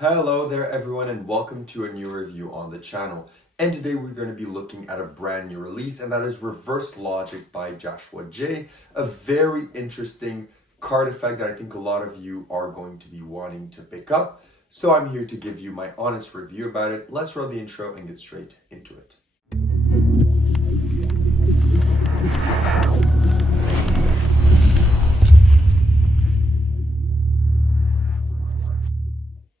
Hello there everyone and welcome to a new review on the channel. And today we're going to be looking at a brand new release, and that is Reverse Logic by Joshua J. A very interesting card effect that I think a lot of you are going to be wanting to pick up. So I'm here to give you my honest review about it. Let's roll the intro and get straight into it.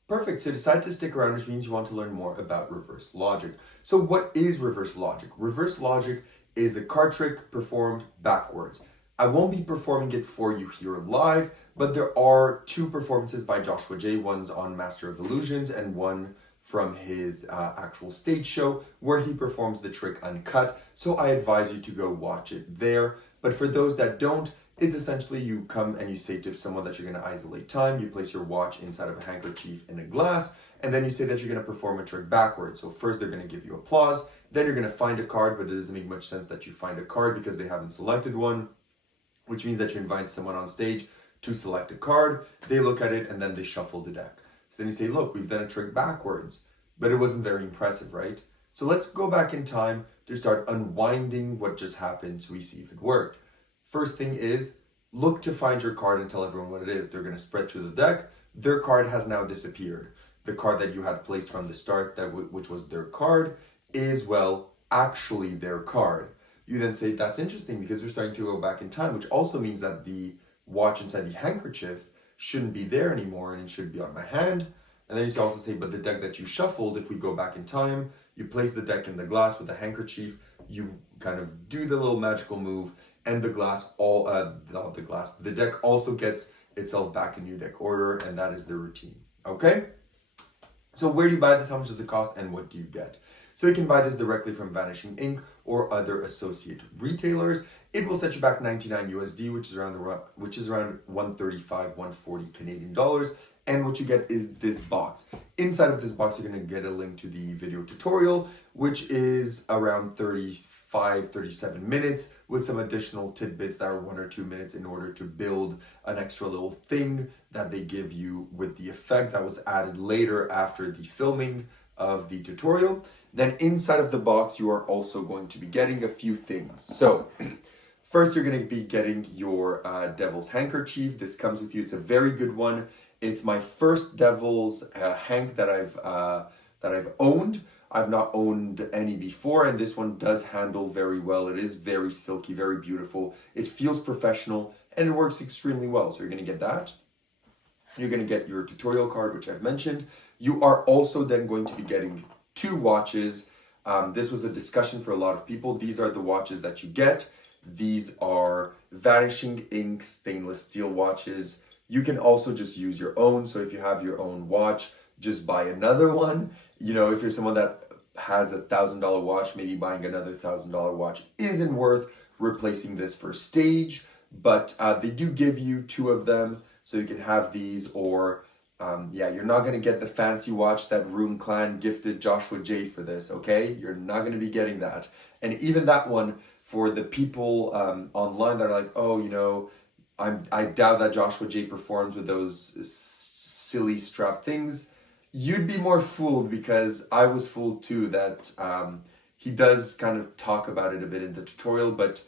Perfect, so decide to stick around, which means you want to learn more about reverse logic. So what is reverse logic? Reverse logic is a card trick performed backwards. I won't be performing it for you here live, but there are two performances by Joshua J. One's on Master of Illusions and one from his actual stage show where he performs the trick uncut. So I advise you to go watch it there. But for those that don't, it's essentially you come and you say to someone that you're going to isolate time, you place your watch inside of a handkerchief in a glass, and then you say that you're going to perform a trick backwards. So first they're going to give you applause, then you're going to find a card, but it doesn't make much sense that you find a card because they haven't selected one, which means that you invite someone on stage to select a card, they look at it, and then they shuffle the deck. So then you say, look, we've done a trick backwards, but it wasn't very impressive, right? So let's go back in time to start unwinding what just happened so we see if it worked. First thing is, look to find your card and tell everyone what it is. They're going to spread through the deck. Their card has now disappeared. The card that you had placed from the start, which was their card, is, well, actually their card. You then say, that's interesting because we're starting to go back in time, which also means that the watch inside the handkerchief shouldn't be there anymore and it should be on my hand. And then you also say, but the deck that you shuffled, if we go back in time, you place the deck in the glass with the handkerchief, you kind of do the little magical move, and the the deck also gets itself back in new deck order, and that is the routine. Okay? So where do you buy this? How much does it cost? And what do you get? So you can buy this directly from Vanishing Ink or other associate retailers. It will set you back 99 USD, which is around 135, 140 Canadian dollars. And what you get is this box. Inside of this box, you're going to get a link to the video tutorial, which is around 37 minutes with some additional tidbits that are 1 or 2 minutes in order to build an extra little thing that they give you with the effect that was added later after the filming of the tutorial. Then inside of the box, you are also going to be getting a few things. So first, you're going to be getting your Devil's Handkerchief. This comes with you. It's a very good one. It's my first Devil's hank that I've owned. I've not owned any before, and this one does handle very well. It is very silky, very beautiful. It feels professional, and it works extremely well. So you're going to get that. You're going to get your tutorial card, which I've mentioned. You are also then going to be getting two watches. This was a discussion for a lot of people. These are the watches that you get. These are Vanishing Ink stainless steel watches. You can also just use your own. So if you have your own watch, just buy another one. You know, if you're someone that has $1,000 watch, maybe buying another $1,000 watch isn't worth replacing this for stage, but they do give you two of them, so you can have these, or you're not going to get the fancy watch that Rune Clan gifted Joshua J for this, okay? You're not going to be getting that. And even that one, for the people online that are like, oh, you know, I doubt that Joshua J performs with those silly strap things, you'd be more fooled, because I was fooled too that he does kind of talk about it a bit in the tutorial, but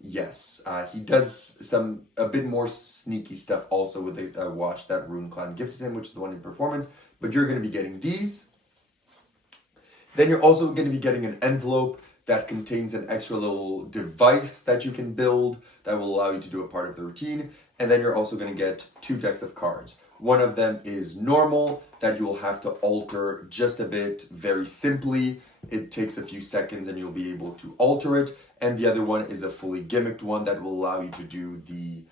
yes, he does a bit more sneaky stuff also with the watch that Rune Clan gifted him, which is the one in performance, but you're going to be getting these. Then you're also going to be getting an envelope that contains an extra little device that you can build that will allow you to do a part of the routine. And then you're also going to get two decks of cards. One of them is normal, that you will have to alter just a bit, very simply. It takes a few seconds and you'll be able to alter it. And the other one is a fully gimmicked one that will allow you to do the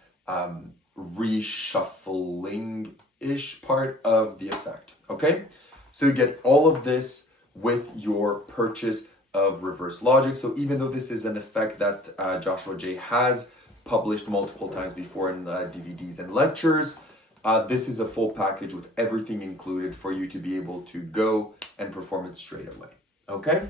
reshuffling-ish part of the effect, okay? So you get all of this with your purchase of Reverse Logic. So even though this is an effect that Joshua J has published multiple times before in DVDs and lectures, this is a full package with everything included for you to be able to go and perform it straight away. Okay?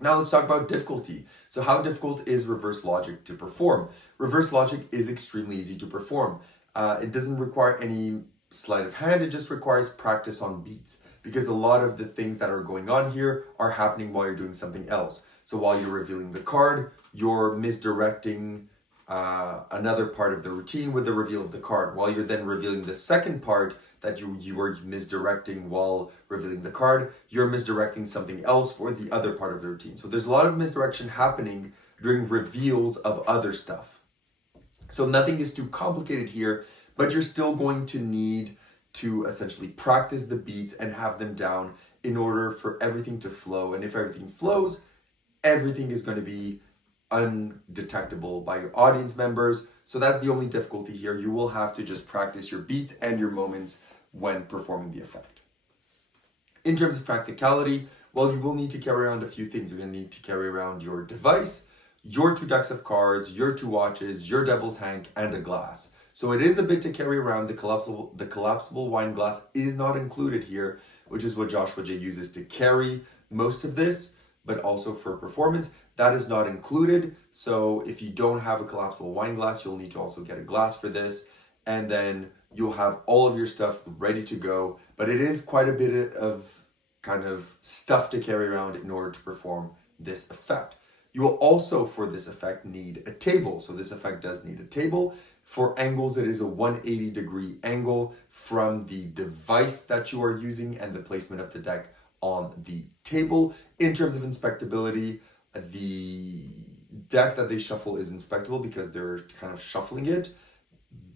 Now let's talk about difficulty. So how difficult is Reverse Logic to perform? Reverse Logic is extremely easy to perform. It doesn't require any sleight of hand, it just requires practice on beats, because a lot of the things that are going on here are happening while you're doing something else. So while you're revealing the card, you're misdirecting another part of the routine with the reveal of the card, while you're then revealing the second part that you were misdirecting while revealing the card, you're misdirecting something else for the other part of the routine. So there's a lot of misdirection happening during reveals of other stuff. So nothing is too complicated here, but you're still going to need to essentially practice the beats and have them down in order for everything to flow. And if everything flows, everything is going to be undetectable by your audience members. So that's the only difficulty here. You will have to just practice your beats and your moments when performing the effect. In terms of practicality, well, you will need to carry around a few things. You're going to need to carry around your device, your 2 decks of cards, your 2 watches, your devil's hank, and a glass. So it is a bit to carry around. The collapsible wine glass is not included here, which is what Joshua J uses to carry most of this, but also for performance. That is not included. So if you don't have a collapsible wine glass, you'll need to also get a glass for this. And then you'll have all of your stuff ready to go. But it is quite a bit of kind of stuff to carry around in order to perform this effect. You will also, for this effect, need a table. So this effect does need a table. For angles, it is a 180-degree angle from the device that you are using and the placement of the deck on the table. In terms of inspectability, the deck that they shuffle is inspectable because they're kind of shuffling it,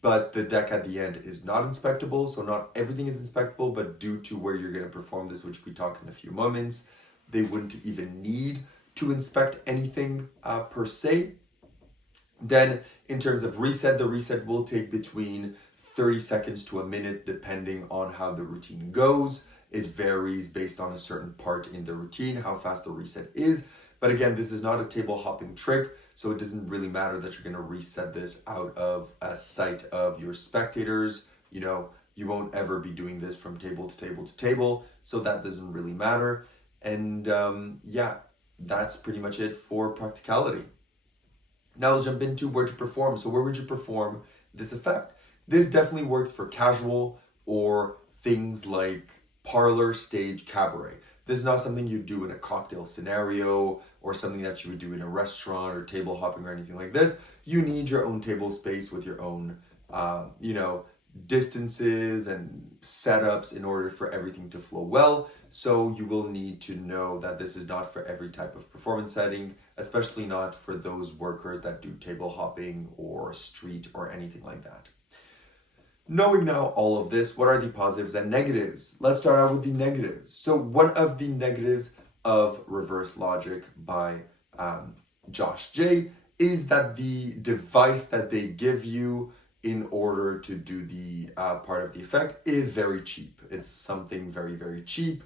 but the deck at the end is not inspectable. So not everything is inspectable, but due to where you're going to perform this, which we talk in a few moments, they wouldn't even need to inspect anything per se. Then in terms of reset, the reset will take between 30 seconds to a minute, depending on how the routine goes. It varies based on a certain part in the routine, how fast the reset is. But again, this is not a table hopping trick, so it doesn't really matter that you're going to reset this out of a sight of your spectators. You know, you won't ever be doing this from table to table to table, so that doesn't really matter. And yeah, that's pretty much it for practicality. Now let's jump into where to perform. So where would you perform this effect? This definitely works for casual or things like parlor, stage, cabaret. This is not something you do in a cocktail scenario or something that you would do in a restaurant or table hopping or anything like this. You need your own table space with your own, distances and setups in order for everything to flow well. So you will need to know that this is not for every type of performance setting, especially not for those workers that do table hopping or street or anything like that. Knowing now all of this, what are the positives and negatives? Let's start out with the negatives. So one of the negatives of reverse logic by Josh J is that the device that they give you in order to do the part of the effect is very cheap. It's something very, very cheap,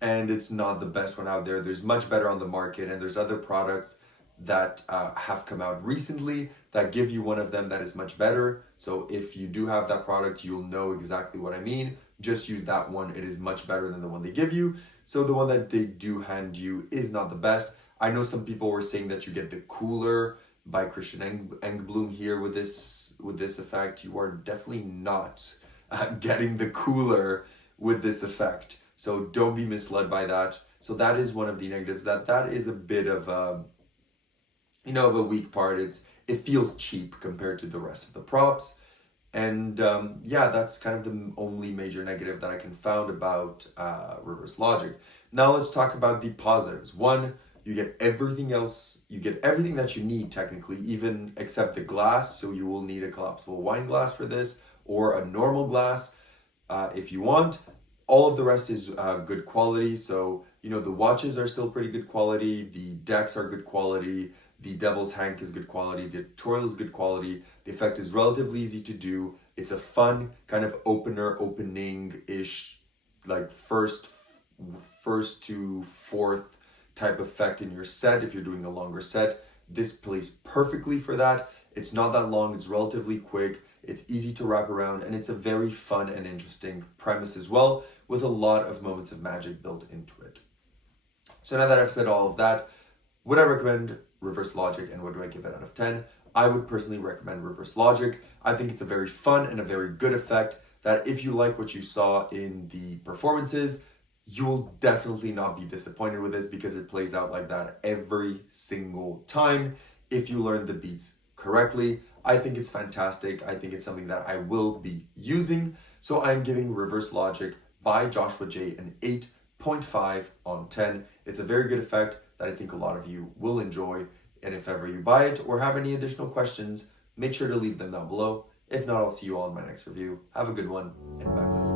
and it's not the best one out there. There's much better on the market, and there's other products that have come out recently that give you one of them that is much better. So if you do have that product, you'll know exactly what I mean. Just use that one. It is much better than the one they give you. So the one that they do hand you is not the best. I know some people were saying that you get the cooler by Christian Engblom here with this effect. You are definitely not getting the cooler with this effect. So don't be misled by that. So that is one of the negatives. That is a bit of a weak part. It feels cheap compared to the rest of the props. And yeah, that's kind of the only major negative that I can found about reverse logic. Now let's talk about the positives. One, you get everything else. You get everything that you need technically, even except the glass. So you will need a collapsible wine glass for this, or a normal glass if you want. All of the rest is good quality. So, the watches are still pretty good quality. The decks are good quality. The Devil's Hank is good quality. The tutorial is good quality. The effect is relatively easy to do. It's a fun kind of opening-ish, like first to fourth type effect in your set. If you're doing a longer set, this plays perfectly for that. It's not that long. It's relatively quick. It's easy to wrap around, and it's a very fun and interesting premise as well, with a lot of moments of magic built into it. So now that I've said all of that, would I recommend reverse logic, and what do I give it out of 10? I would personally recommend reverse logic. I think it's a very fun and a very good effect. that if you like what you saw in the performances, you will definitely not be disappointed with this because it plays out like that every single time if you learn the beats correctly. I think it's fantastic. I think it's something that I will be using. So I'm giving Reverse Logic by Joshua J an 8.5 on 10. It's a very good effect that I think a lot of you will enjoy. And if ever you buy it or have any additional questions, make sure to leave them down below. If not, I'll see you all in my next review. Have a good one, and bye-bye.